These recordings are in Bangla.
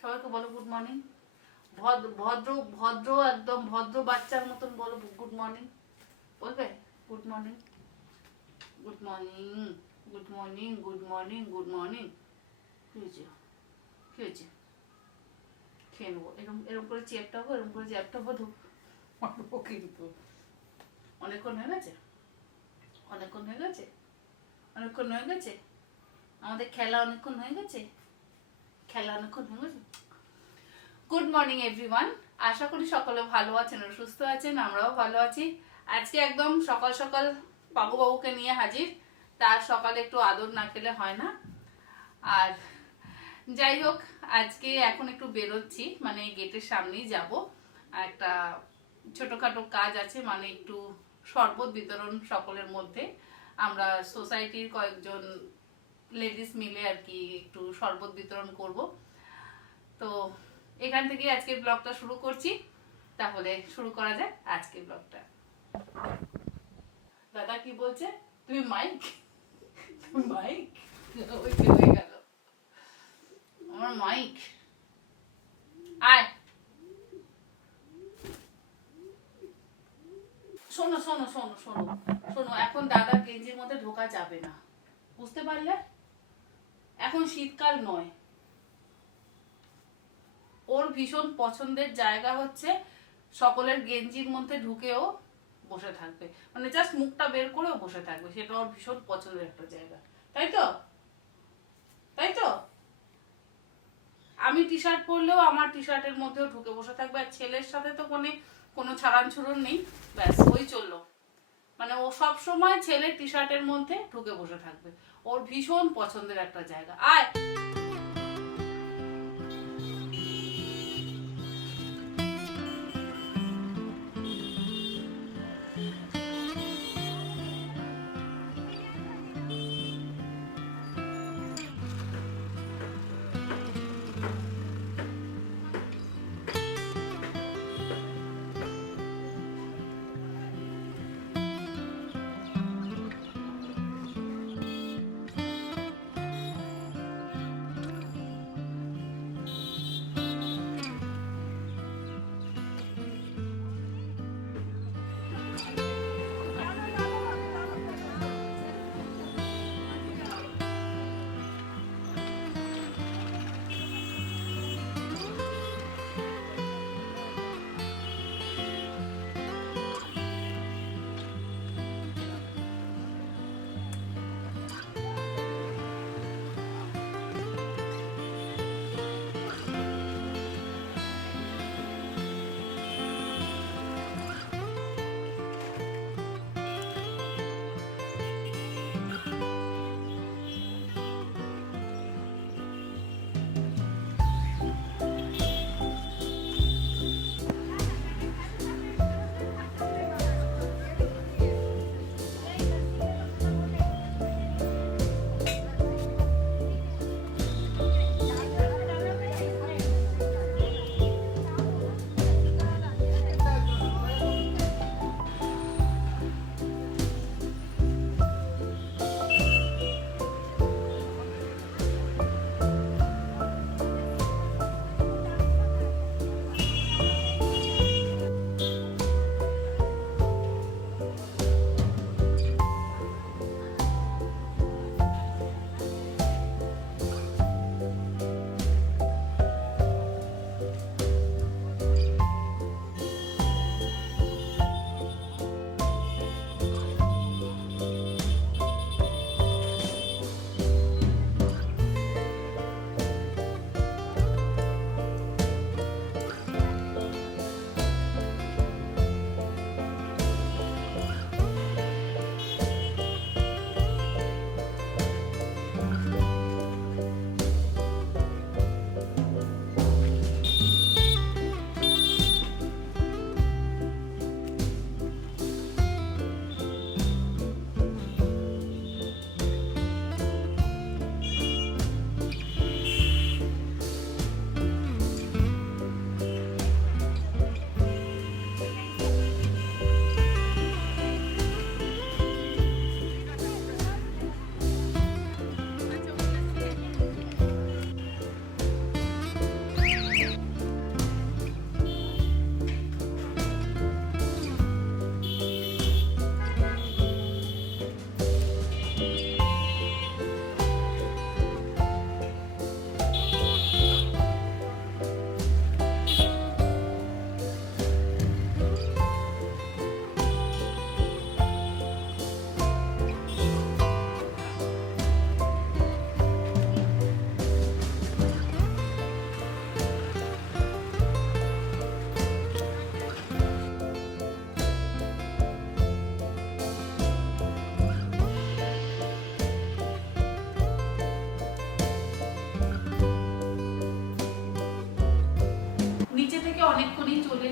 সবাইকে বলো গুড মর্নিং ভদ্র ভদ্র একদম ভদ্র বাচ্চার মতন বলো গুড মর্নিং বলবে? Good morning good morning good morning good morning good morning কি হয়েছে? কি হয়েছে? খেয়ে নেব। এরকম এরকম করে চেপটাবো এরকম করে চেপটাবো ধুপ মারবো কিন্তু অনেকক্ষণ হয়ে গেছে? অনেকক্ষণ হয়ে গেছে? অনেকক্ষণ হয়ে গেছে? আমাদের খেলা অনেকক্ষণ হয়ে গেছে? খেলা অনেকক্ষণ হয়ে গেছে? গুড মর্নিং এভরিওয়ান আশা করি সকলে ভালো আছেন আর সুস্থ আছেন, আমরাও ভালো আছি। আজকে একদম সকাল সকাল পাগুবাবুকে নিয়ে হাজির। তার সকালে একটু আদর না খেলে হয় না। আর যাই হোক, আজকে এখন একটু বেরোচ্ছি মানে গেটের সামনেই যাব। একটা ছোটোখাটো কাজ আছে মানে একটু শরবত বিতরণ সকলের মধ্যে। আমরা সোসাইটির কয়েকজন লেডিস মিলে আর কি একটু শরবত বিতরণ করব। তো এখান থেকে আজকের ব্লগটা শুরু করছি। তাহলে শুরু করা যাক আজকের ব্লগটা। দাদা কি বলছে? তুমি মাইক? তুমি মাইক? ওই হয়ে গেল। আমার মাইক। আয়। শোনো শোনো শোনো শোনো শোনো, এখন দাদার গেঞ্জির মধ্যে ঢোকা যাবে না। বুঝতে পারলে? এখন শীতকাল নয়। ওর ভীষণ পছন্দের জায়গা হচ্ছে সকলের গেঞ্জির মধ্যে ঢুকেও বসে থাকবে। মানে জাস্ট মুখটা বের করেও বসে থাকবে, সেটা ওর ভীষণ পছন্দের একটা জায়গা। তাই তো? তাই তো? আমি টি শার্ট পরলেও আমার টি শার্টের মধ্যেও ঢুকে বসে থাকবে, আর ছেলের সাথে তো কোনো কোনো ছাড়ান ছুড়ন নেই। ব্যাস ওই চলল। মানে ও সব সময় ছেলের টি শার্টের মধ্যে ঢুকে বসে থাকবে। ওর ভীষণ পছন্দের একটা জায়গা। আয়!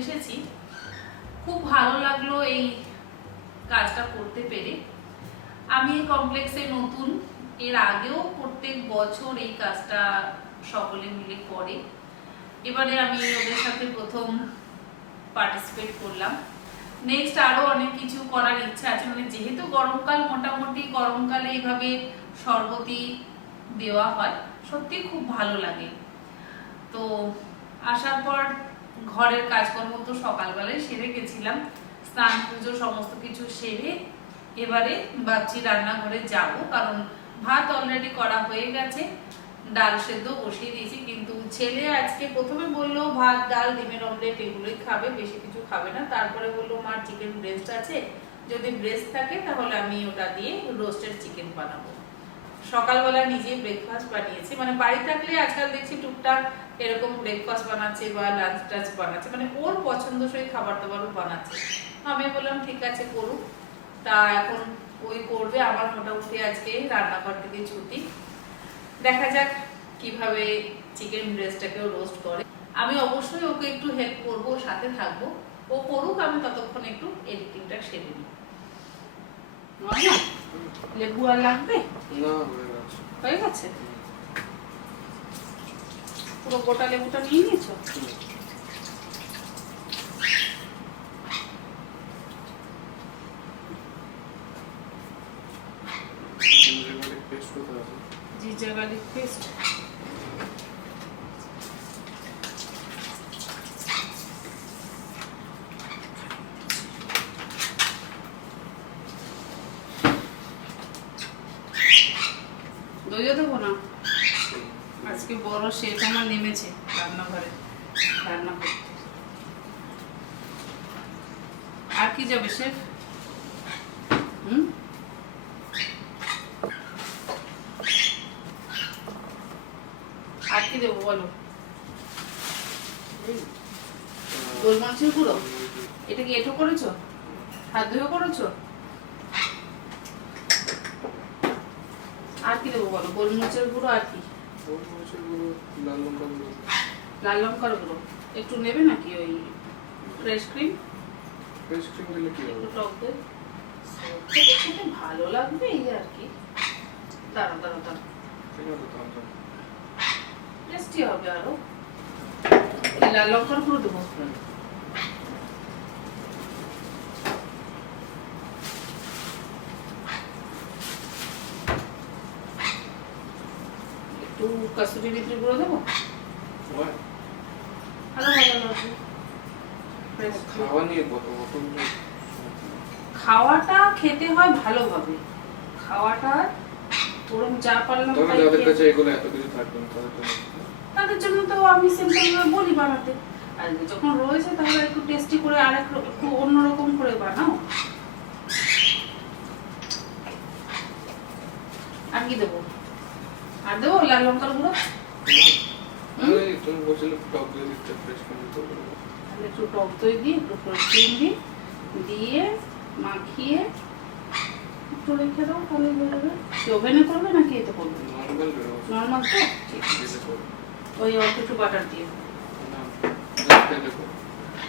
এসেছি খুব ভালো লাগল এই কাজটা করতে পেরে। আমি এই কমপ্লেক্সে নতুন। এর আগেও প্রত্যেক বছর এই কাজটা সকলে মিলে করে। এবারে আমি ওদের সাথে প্রথম পার্টিসিপেট করলাম। নেক্সট আরও অনেক কিছু করার ইচ্ছা আছে। মানে যেহেতু গরমকাল, মোটামুটি গরমকালে এইভাবে শরবতি দেওয়া হয়, সত্যি খুব ভালো লাগে। তো আসার পর ঘরের কাজকর্ম তো সকালবেলায় সেরে গেছিলাম। স্নান পুজো সমস্ত কিছু সেরে এবারে ভাবছি রান্নাঘরে যাব, কারণ ভাত অলরেডি করা হয়ে গেছে। ডাল সেদ্ধ বসিয়ে দিয়েছি, কিন্তু ছেলে আজকে প্রথমে বলল, ভাত, ডাল, ডিমের অমলেট এগুলোই খাবে, বেশি কিছু খাবে না। তারপরে বলল মার চিকেন ব্রেস্ট আছে। যদি ব্রেস্ট থাকে, তাহলে আমি ওটা দিয়ে রোস্টেড চিকেন বানাবো। সকালবেলা নিজে ব্রেকফাস্ট বানিয়েছি। মানে বাড়ি থাকলে আজকাল দেখছি টুকটাক এরকম ব্রেকফাস্ট বানাচ্ছে বা লাঞ্চ টাঞ্চ বানাচ্ছে। মানে ওর পছন্দসই খাবার দাবারও বানাচ্ছে আমি বললাম, ঠিক আছে, করুক। তা এখন ওই করবে। আমার মোটামুটি আজকে রান্নাঘর থেকে ছুটি। দেখা যাক কীভাবে চিকেন ব্রেস্টটাকেও রোস্ট করে। আমি অবশ্যই ওকে একটু হেল্প করব সাথে থাকব। ও করুক, আমি ততক্ষণ একটু এডিটিংটা সেরে নিই? লেবু আর লাগবে? না হয়ে গেছে। পুরো গোটা লেবুটা নিয়ে নিয়েছো? Ginger garlic paste. দইও দেবো না। আজকে বড় শেফ আমার নেমেছে রান্নাঘরে, রান্না করতে। আর কি যাবে শেফ? হুম? আর কি দেবো বলো? গোলমরিচের গুঁড়ো? এটা কি এটো করেছ? হাত ধুয়ে করেছ? আর কি দেবো বলো? গোলমরিচের গুঁড়ো আর কি? গোলমরিচের গুঁড়ো, লাল লঙ্কা গুঁড়ো। লাল লঙ্কার গুঁড়ো। একটু নেবে নাকি ওই ফ্রেশ ক্রিম Fresh cream দিলে কি হবে? টক দই। খেতে খেতে ভালো লাগবে এই আর কি। দাঁড়া দাঁড়া দাঁড়া ঠিক টেস্টি হবে আরও। লাল লঙ্কার গুঁড়ো দেবো হুম। একটু কাসুরি মেথি গুঁড়ো দেবো? ভালো লাগবে। খাওয়া নিয়ে। খাওয়াটা খেতে হয় ভালোভাবে। খাওয়াটা ওরম যা পারলাম তবে যাদের কাছে এগুলো এত কিছু থাকবে তাদের জন্য তো। আমি বলি বানাতে। আর যখন রয়েছে তাহলে একটু টেস্টি করে আর একটু অন্যরকম করে বানাও। আর কি দেবো? আর দেবো লাল লঙ্কার গুঁড়ো? একটু টক দই দিই একটু দিই দিয়ে মাখিয়ে একটু রেখে দাও তাহলে বেরোবে কি ওভেনে করবে নাকি এতে করবে? নর্মাল বেরোবে। তো। ওই অল্প একটু বাটার দিয়ে।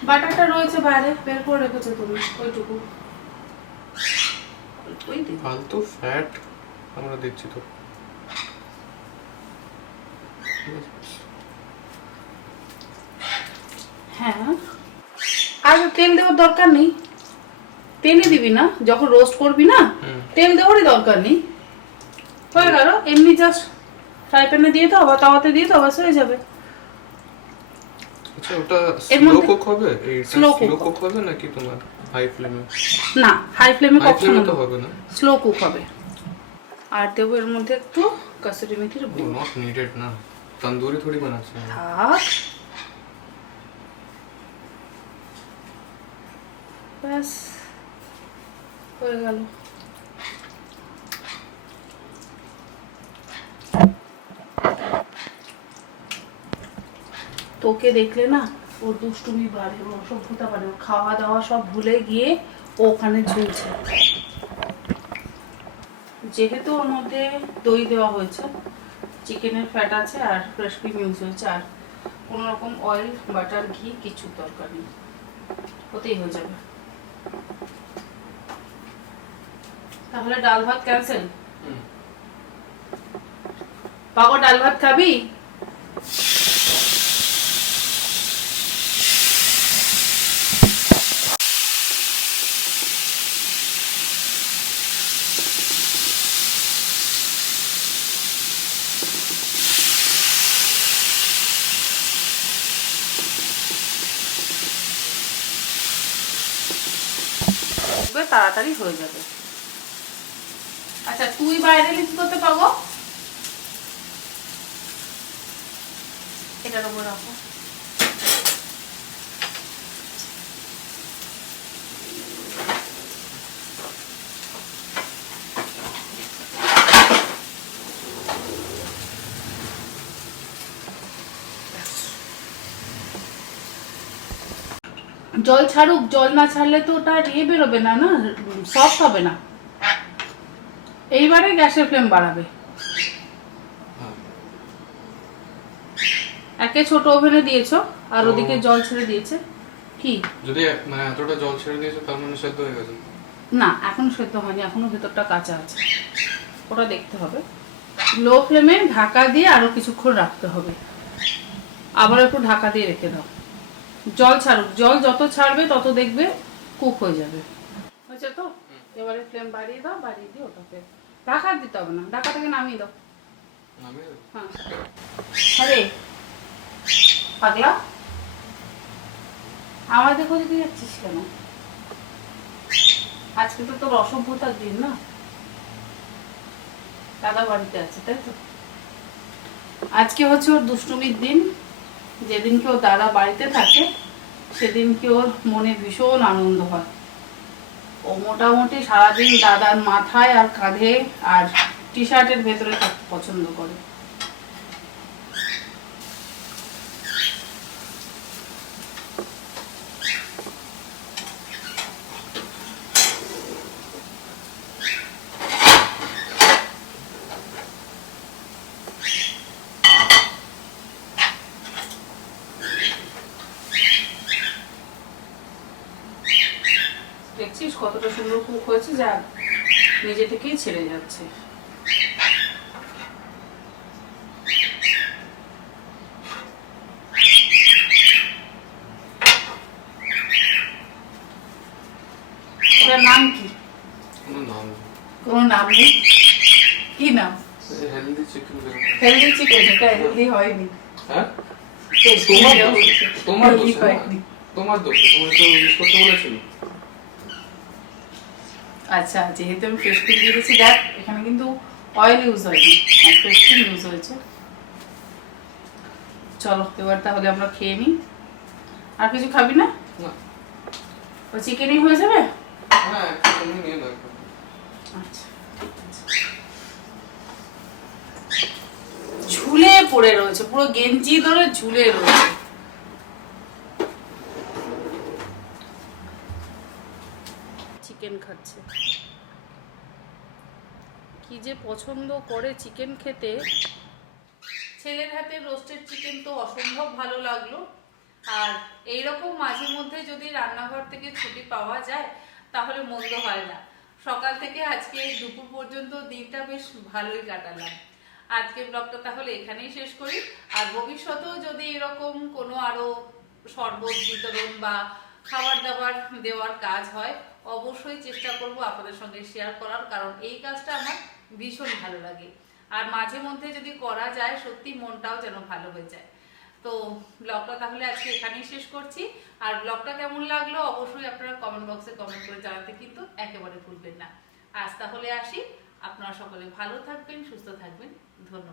বাটারটা রয়েছে বাইরে বের করে রেখেছো তুমি ওইটুকু। ফালতু ফ্যাট আমরা দিচ্ছি তো? হ্যাঁ? আর তেল দেওয়ার দরকার নেই। তেলে দিবি না যখন রোস্ট করবি না তেল দেওয়ারই দরকার নেই। হয়ে গেল এমনি জাস্ট ফ্রাই প্যানে দিয়ে দাও বা তাওয়াতে দিয়ে দাও বাস হয়ে যাবে। আচ্ছা ওটা স্লো কুক হবে? স্লো কুক হবে। নাকি তোমার হাই ফ্লেমে না হাই ফ্লেমে কখনো তো হবে না। স্লো কুক হবে। আর দেবো এর মধ্যে একটু কাসুরি মেথির গুঁড়ো। নট নিডেড না। তন্দুরি থোড়ি বানাচ্ছে থাক ব্যাস তোকে দেখলে না ওর দুষ্টুমি বাড়ে ওর অসভ্যতা বাড়ে ওর খাওয়া দাওয়া সব ভুলে গিয়ে ও ওখানে ঝুলছে যেহেতু ওর মধ্যে দই দেওয়া হয়েছে চিকেনের ফ্যাট আছে আর ফ্রেশ ক্রিম ইউজ হয়েছে আর কোনো রকম অয়েল বাটার ঘি কিছু দরকার নেই। হতেই হয়ে যাবে। তাহলে ডাল ভাত ক্যান্সেল। পাগো ডাল ভাত খাবি দেখবে তাড়াতাড়ি হয়ে যাবে। আচ্ছা তুই বাইরে লিখতে করতে পাবো এটার উপর রাখো। জল ছাড়ুক জল না ছাড়লে তো ওটা ইয়ে বেরোবে না না? সফট হবে না। এইবারে গ্যাসের ফ্লেম বাড়াবে। একে ছোট ওভেনে দিয়েছ আর ওদিকে জল ছেড়ে দিয়েছে। কি? যদি মানে এতটা জল ছেড়ে দিয়েছে তার মানে সেদ্ধ হয়ে গেছে। না এখনও সেদ্ধ হয়নি এখনও ভেতরটা কাঁচা আছে। ওটা দেখতে হবে। লো ফ্লেমে ঢাকা দিয়ে আরও কিছুক্ষণ রাখতে হবে। আবার একটু ঢাকা দিয়ে রেখে দাও। জল ছাড়ুক জল যত ছাড়বে তত দেখবে কুক হয়ে যাবে। হয়েছে তো? এবারে ফ্লেম বাড়িয়ে দাও বাড়িয়ে দিয়ে ওটাকে ঢাকা দিতে হবে না ঢাকা থেকে নামিয়ে দাও। হ্যাঁ। আরে পাগলা? আমার দেখো যদি যাচ্ছিস কেন? আজকে তো তোর অসভ্যতার দিন না? দাদা বাড়িতে আছে তাই তো? আজকে হচ্ছে ওর দুষ্টুমির দিন। যেদিনকে ওর দাদা বাড়িতে থাকে সেদিনকে ওর মনে ভীষণ আনন্দ হয়। ও মোটামুটি সারাদিন দাদার মাথায় আর কাঁধে আর টি শার্টের ভেতরে থাকতে পছন্দ করে। দেখছিস কতটা সুন্দর কুক হয়েছে যা নিজে থেকেই ছেড়ে যাচ্ছে। ওটার নাম কি? কোনো নাম নেই। কি নাম? হেলদি চিকেন হেলদি চিকেন এটা হেলদি হয়নি। হ্যাঁ? তোমার তোমার Healthy দোষ তোমার তো ইউজ করতে বলেছিল আচ্ছা যেহেতু আমি ফ্রেশ ক্রিম দিয়ে দিয়েছি দেখ এখানে কিন্তু অয়েল ইউজ হয়নি ফ্রেশ ক্রিম ইউজ হয়েছে। চলো এবার তাহলে আমরা খেয়ে নিই। আর কিছু খাবি না? ওই চিকেনই হয়ে যাবে? হ্যাঁ নাও আচ্ছা। ঝুলে পড়ে রয়েছে পুরো গেঞ্জি ধরে ঝুলে রয়েছে। চিকেন খাচ্ছে। কি যে পছন্দ করে চিকেন খেতে। ছেলের হাতে রোস্টেড চিকেন তো অসম্ভব ভালো লাগল। আর এইরকম মাঝে মধ্যে যদি রান্নাঘর থেকে ছুটি পাওয়া যায়, তাহলে মন্দ হয় না। সকাল থেকে আজকে দুপুর পর্যন্ত দিনটা বেশ ভালোই কাটালাম। আজকে ব্লগটা তাহলে এখানেই শেষ করি। আর ভবিষ্যতেও যদি এরকম কোনো আরও শরবত বিতরণ বা খাবার দাবার দেওয়ার কাজ হয় অবশ্যই চেষ্টা করব আপনাদের সঙ্গে শেয়ার করার, কারণ এই কাজটা আমার ভীষণ ভালো লাগে। আর মাঝে মধ্যে যদি করা যায়, সত্যি মনটাও যেন ভালো হয়ে যায়। তো ব্লগটা তাহলে আজকে এখানেই শেষ করছি। আর ব্লগটা কেমন লাগল, অবশ্যই আপনারা কমেন্ট বক্সে কমেন্ট করে জানাতে কিন্তু একেবারে ভুলবেন না। আজ তাহলে আসি। আপনারা সকলে ভালো থাকবেন, সুস্থ থাকবেন। ধন্যবাদ।